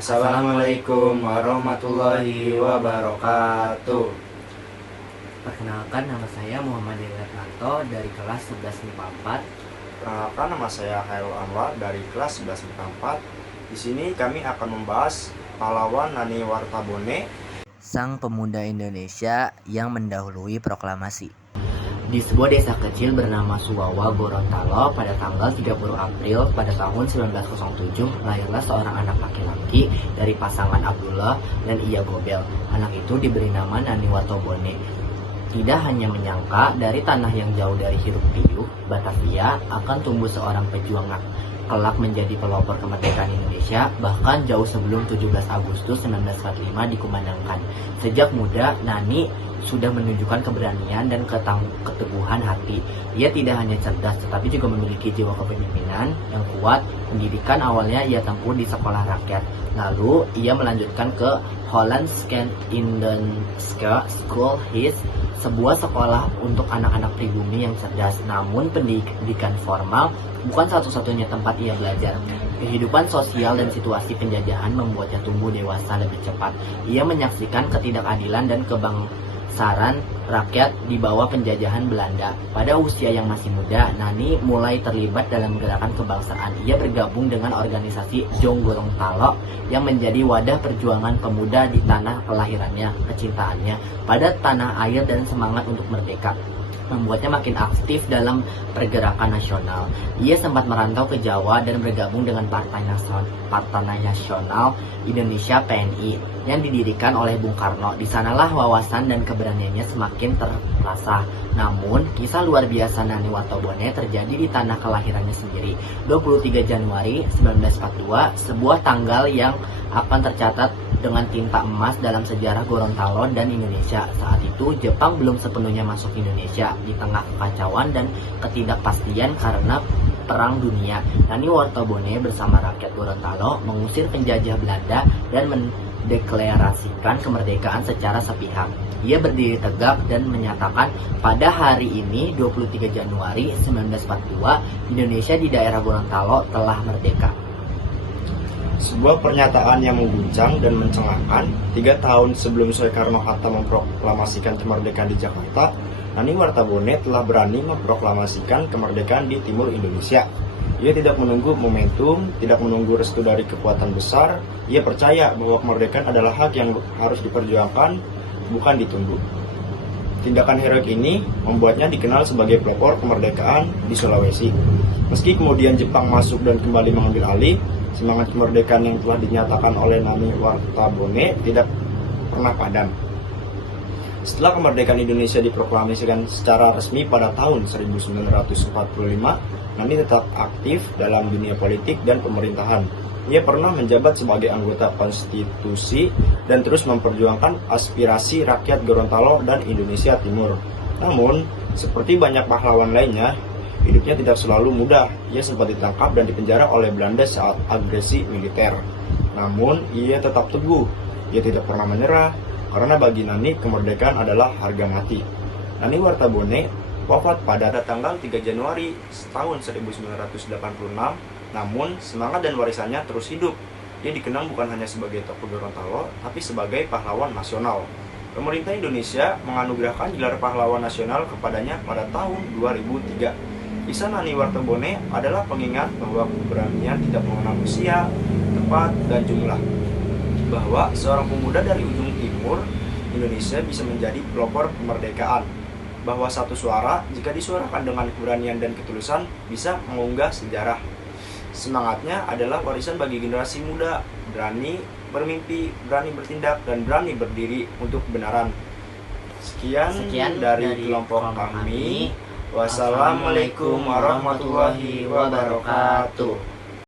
Assalamualaikum warahmatullahi wabarakatuh. Perkenalkan, nama saya Muhammad Yanto dari kelas 11 MIPA 4. Perkenalkan, nama saya Khairul Anwar dari kelas 11 MIPA 4. Di sini kami akan membahas pahlawan Nani Wartabone, Sang pemuda Indonesia yang mendahului proklamasi. Di sebuah desa kecil bernama Suwawa, Gorontalo, pada tanggal 30 April pada tahun 1907, lahirlah seorang anak laki-laki dari pasangan Abdullah dan Iya Gobel. Anak itu diberi nama Nani Wartabone. Tidak hanya menyangka dari tanah yang jauh dari hiruk-pikuk Batavia akan tumbuh seorang pejuang kelak menjadi pelopor kemerdekaan Indonesia, bahkan jauh sebelum 17 Agustus 1945 dikumandangkan. Sejak muda, Nani sudah menunjukkan keberanian dan keteguhan hati. Ia tidak hanya cerdas, tetapi juga memiliki jiwa kepemimpinan yang kuat. Pendidikan awalnya ia tempuh di sekolah rakyat. Lalu, ia melanjutkan ke Hollandse Indenske School His, sebuah sekolah untuk anak-anak pribumi yang cerdas. Namun pendidikan formal bukan satu-satunya tempat ia belajar. Kehidupan sosial dan situasi penjajahan membuatnya tumbuh dewasa lebih cepat. Ia menyaksikan ketidakadilan dan kebangsaran rakyat di bawah penjajahan Belanda. Pada usia yang masih muda, Nani mulai terlibat dalam gerakan kebangsaan. Ia bergabung dengan organisasi Jong Gorontalo yang menjadi wadah perjuangan pemuda di tanah kelahirannya. Kecintaannya pada tanah air dan semangat untuk merdeka membuatnya makin aktif dalam pergerakan nasional. Ia sempat merantau ke Jawa dan bergabung dengan Partai Nasional Indonesia (PNI) yang didirikan oleh Bung Karno. Di sanalah wawasan dan keberaniannya semakin terasa. Namun, kisah luar biasa Nani Wartabone terjadi di tanah kelahirannya sendiri. 23 Januari 1942, sebuah tanggal yang akan tercatat dengan tinta emas dalam sejarah Gorontalo dan Indonesia. Saat itu, Jepang belum sepenuhnya masuk Indonesia. Di tengah kekacauan dan ketidakpastian karena Perang Dunia, Nani Wartabone bersama rakyat Gorontalo mengusir penjajah Belanda dan mendeklarasikan kemerdekaan secara sepihak. Ia berdiri tegak dan menyatakan pada hari ini, 23 Januari 1942, Indonesia di daerah Gorontalo telah merdeka. Sebuah pernyataan yang mengguncang dan mencengangkan. 3 tahun sebelum Soekarno-Hatta memproklamasikan kemerdekaan di Jakarta, Nani Wartabone telah berani memproklamasikan kemerdekaan di timur Indonesia. Ia tidak menunggu momentum, tidak menunggu restu dari kekuatan besar. Ia percaya bahwa kemerdekaan adalah hak yang harus diperjuangkan, bukan ditunggu. Tindakan heroik ini membuatnya dikenal sebagai pelopor kemerdekaan di Sulawesi. Meski kemudian Jepang masuk dan kembali mengambil alih, semangat kemerdekaan yang telah dinyatakan oleh Nani Wartabone tidak pernah padam. Setelah kemerdekaan Indonesia diproklamasikan secara resmi pada tahun 1945, Nani tetap aktif dalam dunia politik dan pemerintahan. Ia pernah menjabat sebagai anggota konstitusi dan terus memperjuangkan aspirasi rakyat Gorontalo dan Indonesia Timur. Namun, seperti banyak pahlawan lainnya, hidupnya tidak selalu mudah. Ia sempat ditangkap dan dipenjara oleh Belanda saat agresi militer. Namun, ia tetap teguh. Ia tidak pernah menyerah, karena bagi Nani, kemerdekaan adalah harga mati. Nani Wartabone wafat pada tanggal 3 Januari tahun 1986, namun semangat dan warisannya terus hidup. Ia dikenal bukan hanya sebagai tokoh Gorontalo, tapi sebagai pahlawan nasional. Pemerintah Indonesia menganugerahkan gelar pahlawan nasional kepadanya pada tahun 2003. Kisah Nani Wartabone adalah pengingat bahwa keberanian tidak mengenal usia, tempat, dan jumlah. Bahwa seorang pemuda dari ujung timur Indonesia bisa menjadi pelopor kemerdekaan. Bahwa satu suara, jika disuarakan dengan keberanian dan ketulusan, bisa mengunggah sejarah. Semangatnya adalah warisan bagi generasi muda, berani bermimpi, berani bertindak, dan berani berdiri untuk kebenaran. Sekian dari kelompok kami. Wassalamualaikum warahmatullahi wabarakatuh.